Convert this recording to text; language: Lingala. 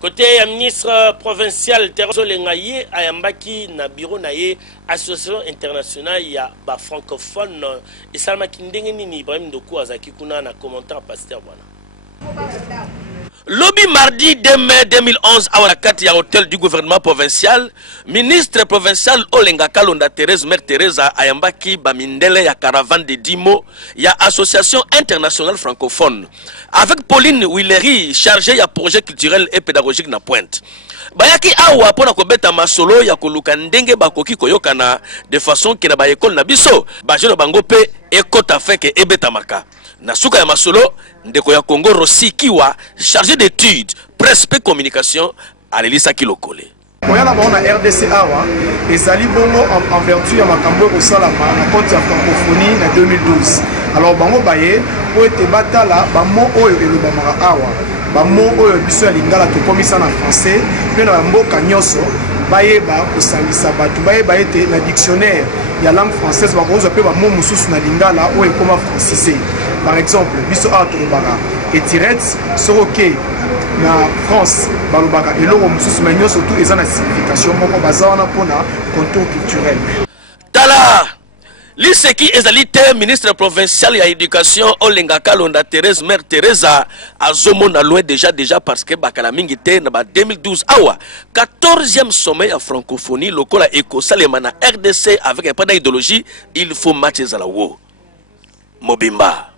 Côté ministre provincial Terezo Lengaye ayambaki na bureau na ye association internationale ya ba francophone et salma kindenge nini Ibrahim Doku azaki kuna na commentaire pasteur bwana. Lobby mardi 2 mai 2011 à la carte ya hôtel du gouvernement provincial, ministre provincial Olenga Kalonda Thérèse Mère Teresa ayambaki bamindele ya caravane de Dimo ya association internationale francophone avec Pauline Willery chargée ya projet culturel et pédagogique na Pointe. Bayaki awa pona kobeta masolo ya koluka ndenge bakoki koyokana de façon que na ba école na biso ba jeune bango pe ekota feke ebeta maka. Na suka ya masolo ndeko ya Congo Rossi Kiwa chargé d'études presse et communication alelisa kilokole. Oyana ba na RDC awa ezali bongo en vertu ya makambo ko salama na compte ya francophonie na 2012. Alors bango baye po ete batala ba mo oyo elobamaka awa ba mo oyo biso ya lingala to komisa na français pe na mboka nyoso bayeba kosalisa batu bayeba ete na dictionnaire ya langue française bakoza pe ba mo mususu na lingala oyo ekoma francisé. Par exemple biso atolobaka etirette soroke na France balobaka eloko mususu mais nyoso tout eza na signification moko bazawana pona contour culturel. Tala Liseki ezalite ministre provincial ya éducation Olenga Kalonda Thérèse Mère Teresa azomona loin déjà parce que bakala mingi te na ba 2012 awa 14e sommet ya francophonie lokola ekosalema na RDC avec un pas d'idéologie il faut matcher za la wo Mobimba.